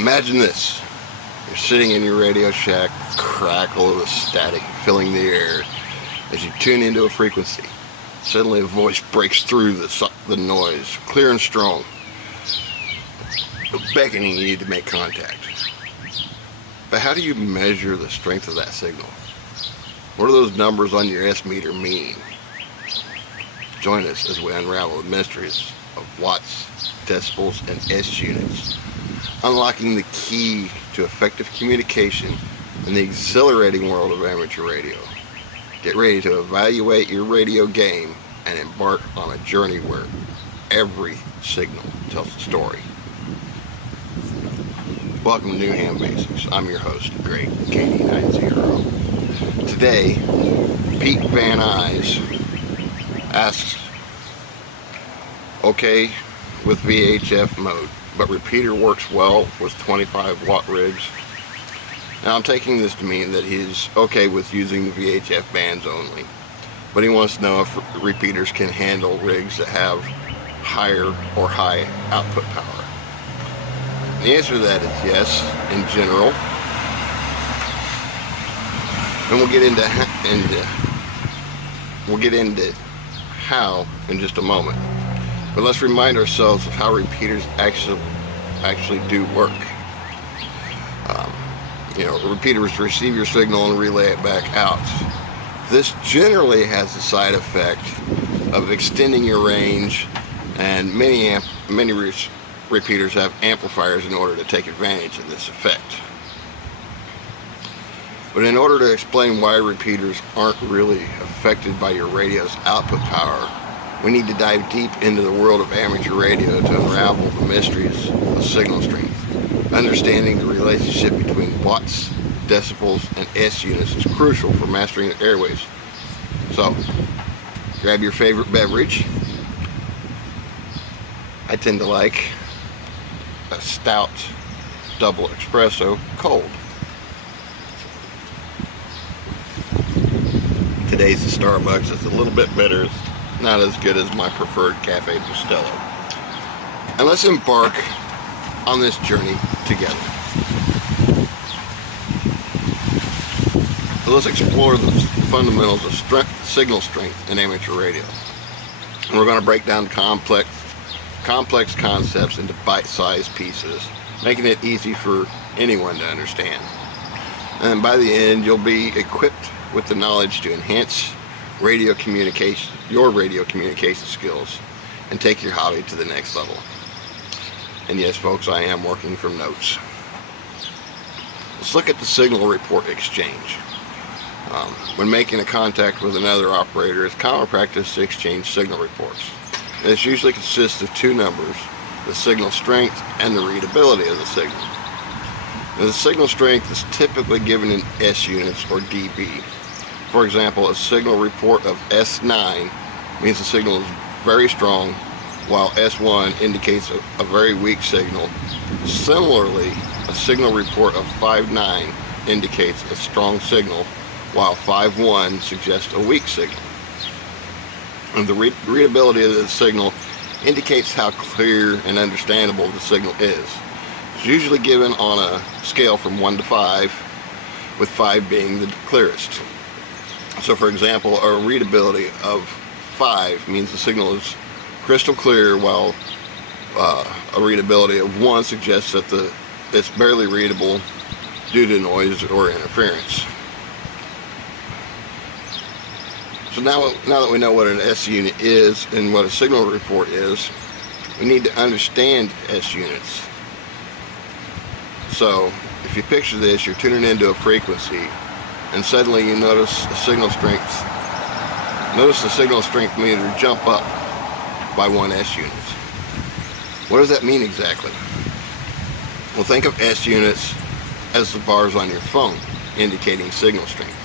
Imagine this. You're sitting in your Radio Shack, crackle of static filling the air as you tune into a frequency. Suddenly a voice breaks through the noise, clear and strong, beckoning you to make contact. But how do you measure the strength of that signal? What do those numbers on your S meter mean? Join us as we unravel the mysteries of watts, decibels, and S units, unlocking the key to effective communication in the exhilarating world of amateur radio. Get ready to evaluate your radio game and embark on a journey where every signal tells a story. Welcome to New Ham Basics. I'm your host, Greg KD90. Today, Pete Van Eyes asks, okay with VHF mode, but repeater works well with 25 watt rigs. Now I'm taking this to mean that he's okay with using the VHF bands only, but he wants to know if repeaters can handle rigs that have higher or high output power. The answer to that is yes, in general, and we'll get into how in just a moment. But let's remind ourselves of how repeaters actually do work. Repeaters receive your signal and relay it back out. This generally has the side effect of extending your range, and many repeaters have amplifiers in order to take advantage of this effect. But in order to explain why repeaters aren't really affected by your radio's output power, we need to dive deep into the world of amateur radio to unravel the mysteries of signal strength. Understanding the relationship between watts, decibels, and S units is crucial for mastering the airwaves. So, grab your favorite beverage. I tend to like a stout double espresso cold. Today's the Starbucks. It's a little bit bitter. It's not as good as my preferred Cafe Bustelo. And let's embark on this journey together. So let's explore the fundamentals of signal strength in amateur radio. And we're going to break down complex concepts into bite-sized pieces, making it easy for anyone to understand. And by the end, you'll be equipped with the knowledge to enhance your radio communication skills and take your hobby to the next level. And yes, folks, I am working from notes. Let's look at the signal report exchange. When making a contact with another operator, it's common practice to exchange signal reports. This usually consists of two numbers, the signal strength and the readability of the signal. Now, the signal strength is typically given in S units or dB. For example, a signal report of S9 means the signal is very strong, while S1 indicates a very weak signal. Similarly, a signal report of 5.9 indicates a strong signal, while 5.1 suggests a weak signal. And the readability of the signal indicates how clear and understandable the signal is. It's usually given on a scale from 1 to 5, with 5 being the clearest. So for example, a readability of 5 means the signal is crystal clear, while a readability of 1 suggests that it's barely readable due to noise or interference. So now that we know what an S unit is and what a signal report is, we need to understand S units. So if you picture this, you're tuning into a frequency and suddenly you notice the signal strength meter jump up by 1 S unit. What does that mean exactly? Well, think of S units as the bars on your phone indicating signal strength.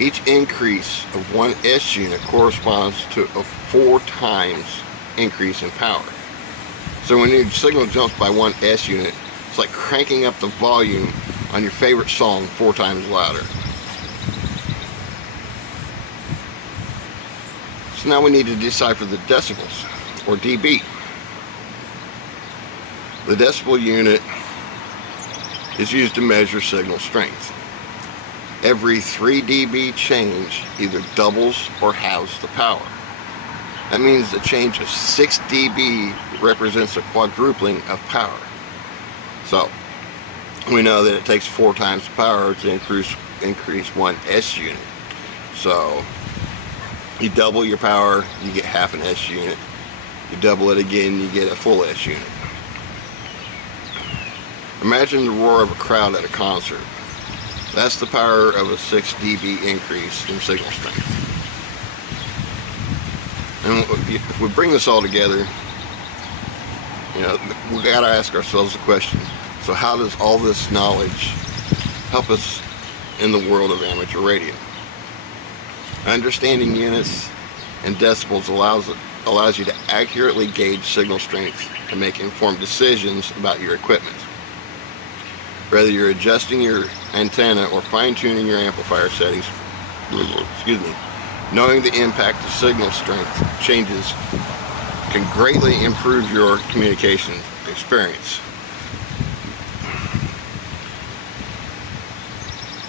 Each increase of 1 S unit corresponds to a 4 times increase in power. So when your signal jumps by 1 S unit, it's like cranking up the volume on your favorite song 4 times louder. So now we need to decipher the decibels, or dB. The decibel unit is used to measure signal strength. Every 3 dB change either doubles or halves the power. That means the change of 6 dB represents a quadrupling of power. So we know that it takes 4 times the power to increase 1 S unit. So you double your power, you get half an S unit. You double it again, you get a full S unit. Imagine the roar of a crowd at a concert. That's the power of a 6 dB increase in signal strength. And if we bring this all together, we gotta ask ourselves the question, so how does all this knowledge help us in the world of amateur radio? Understanding units and decibels allows you to accurately gauge signal strength and make informed decisions about your equipment. Whether you're adjusting your antenna or fine-tuning your amplifier settings, knowing the impact of signal strength changes can greatly improve your communication experience.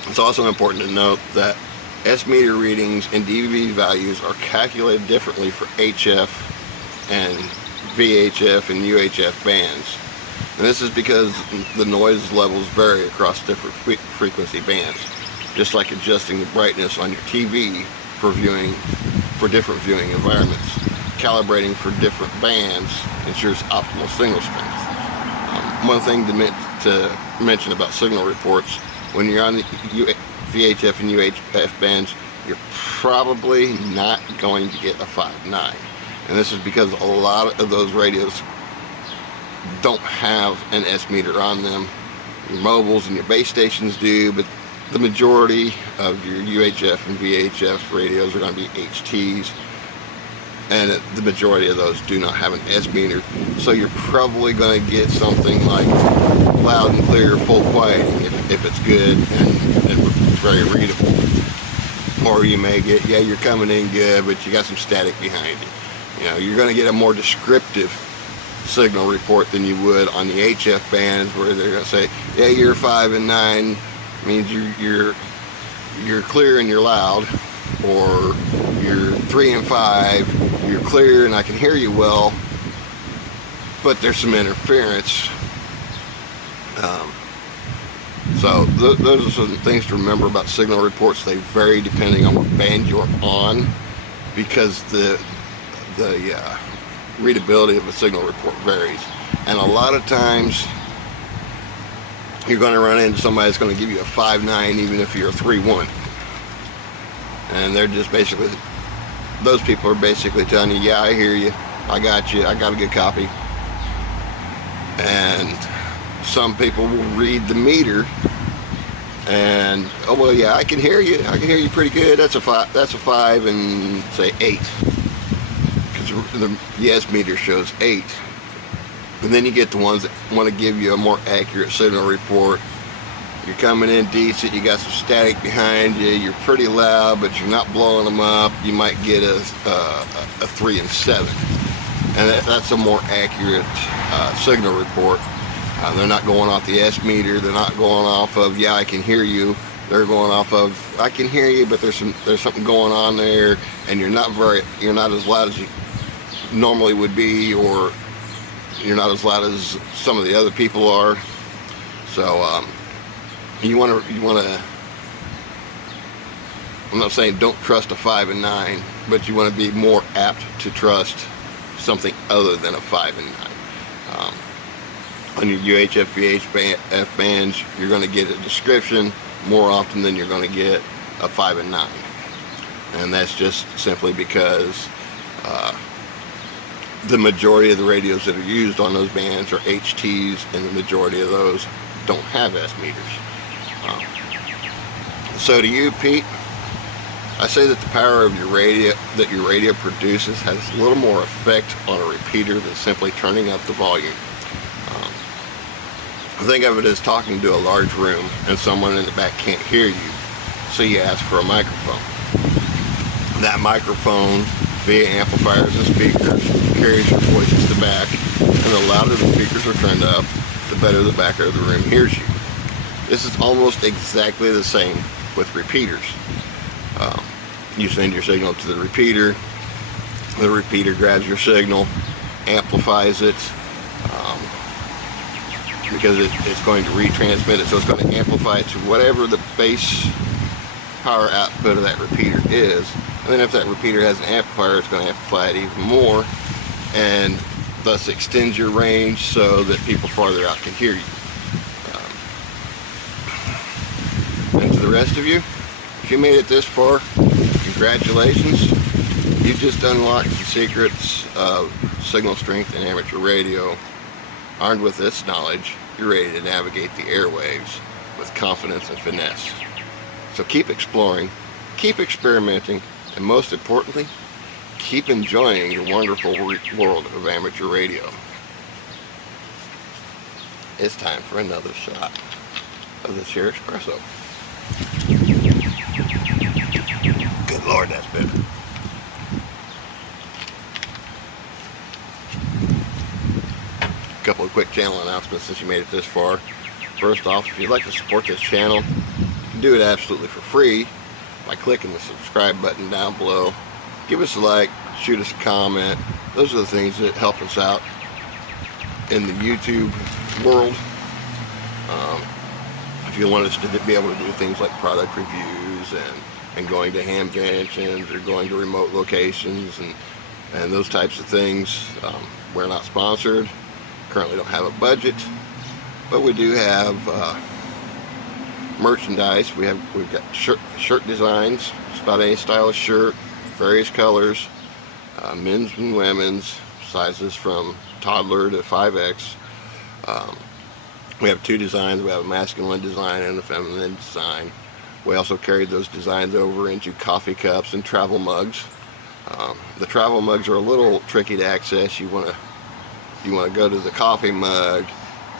It's also important to note that S-meter readings and dB values are calculated differently for HF and VHF and UHF bands. And this is because the noise levels vary across different frequency bands, just like adjusting the brightness on your TV for different viewing environments. Calibrating for different bands ensures optimal signal strength. One thing to mention about signal reports, when you're on the VHF and UHF bands, you're probably not going to get a 5.9. And this is because a lot of those radios don't have an S meter on them. Your mobiles and your base stations do, but the majority of your UHF and VHF radios are going to be HTs, and the majority of those do not have an S meter. So you're probably going to get something like loud and clear, full quieting if it's good and very readable. Or you may get, you're coming in good, but you got some static behind it. You're going to get a more descriptive signal report than you would on the HF bands, where they're going to say, you're 5 and 9, means you're clear and you're loud, or you're 3 and 5, you're clear and I can hear you well, but there's some interference. So those are some things to remember about signal reports. They vary depending on what band you're on, because the readability of a signal report varies. And a lot of times you're going to run into somebody that's going to give you a 5.9 even if you're a 3.1. And they're just basically, those people are basically telling you, I hear you, I got a good copy. And some people will read the meter and, I can hear you pretty good, that's a 5 and say 8. The S meter shows 8. And then you get the ones that want to give you a more accurate signal report. You're coming in decent, you got some static behind you, you're pretty loud, but you're not blowing them up. You might get a 3 and 7. And that's a more accurate signal report. They're not going off the S meter, they're not going off of, I can hear you. They're going off of, I can hear you, but there's something going on there, and you're not as loud as you normally would be, or you're not as loud as some of the other people are. So you want to, I'm not saying don't trust a 5 and 9, but you want to be more apt to trust something other than a 5 and 9. On your UHF VHF bands, you're going to get a description more often than you're going to get a 5 and 9, and that's just simply because the majority of the radios that are used on those bands are HTs, and the majority of those don't have S meters. So to you, Pete, I say that the power of your radio produces has a little more effect on a repeater than simply turning up the volume. Think of it as talking to a large room and someone in the back can't hear you, so you ask for a microphone. That microphone, via amplifiers and speakers, carries your voice to the back, and the louder the speakers are turned up, the better the back of the room hears you. This is almost exactly the same with repeaters. You send your signal to the repeater grabs your signal, amplifies it, because it's going to retransmit it, so it's going to amplify it to whatever the base power output of that repeater is, and then if that repeater has an amplifier, it's going to amplify it even more, and thus extends your range so that people farther out can hear you. And to the rest of you, if you made it this far, congratulations. You just unlocked the secrets of signal strength and amateur radio. Armed with this knowledge, you're ready to navigate the airwaves with confidence and finesse. So keep exploring, keep experimenting, and most importantly, keep enjoying the wonderful world of amateur radio. It's time for another shot of this here espresso. Good Lord, that's bitter. A couple of quick channel announcements since you made it this far. First off, if you'd like to support this channel, you can do it absolutely for free by clicking the subscribe button down below. Give us a like, shoot us a comment. Those are the things that help us out in the YouTube world. If you want us to be able to do things like product reviews and going to ham conventions or going to remote locations and those types of things, we're not sponsored. Currently don't have a budget, but we do have merchandise. We've got shirt designs, just about any style of shirt, various colors, men's and women's, sizes from toddler to 5X. We have two designs. We have a masculine design and a feminine design. We also carried those designs over into coffee cups and travel mugs. The travel mugs are a little tricky to access. You want to go to the coffee mug,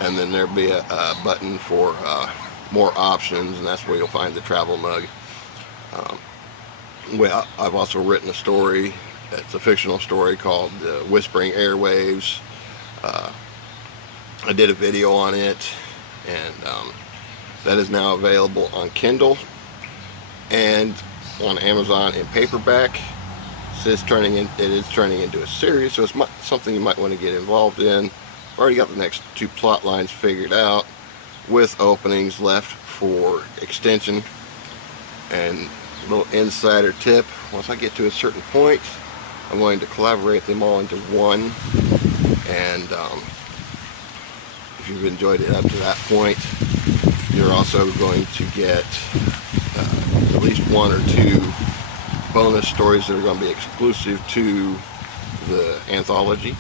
and then there'll be a button for more options, and that's where you'll find the travel mug. Well, I've also written a story. It's a fictional story called Whispering Airwaves. I did a video on it, and that is now available on Kindle and on Amazon in paperback. It is turning into a series, so it's something you might want to get involved in. I've already got the next two plot lines figured out, with openings left for extension. And a little insider tip: once I get to a certain point, I'm going to collaborate them all into one. And if you've enjoyed it up to that point, you're also going to get at least one or two bonus stories that are going to be exclusive to the anthology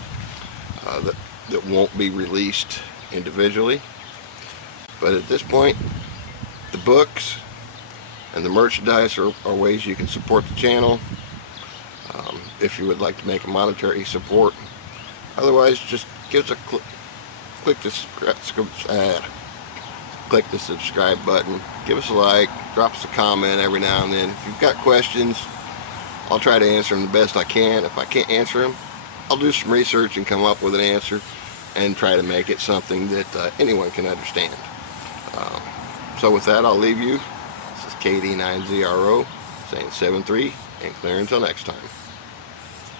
that won't be released individually. But at this point, the books and the merchandise are ways you can support the channel if you would like to make a monetary support. Otherwise, just give us a click the subscribe button, give us a like, drop us a comment every now and then. If you've got questions, I'll try to answer them the best I can. If I can't answer them, I'll do some research and come up with an answer and try to make it something that anyone can understand. So with that, I'll leave you. This is KD9ZRO saying 7-3 and clear until next time.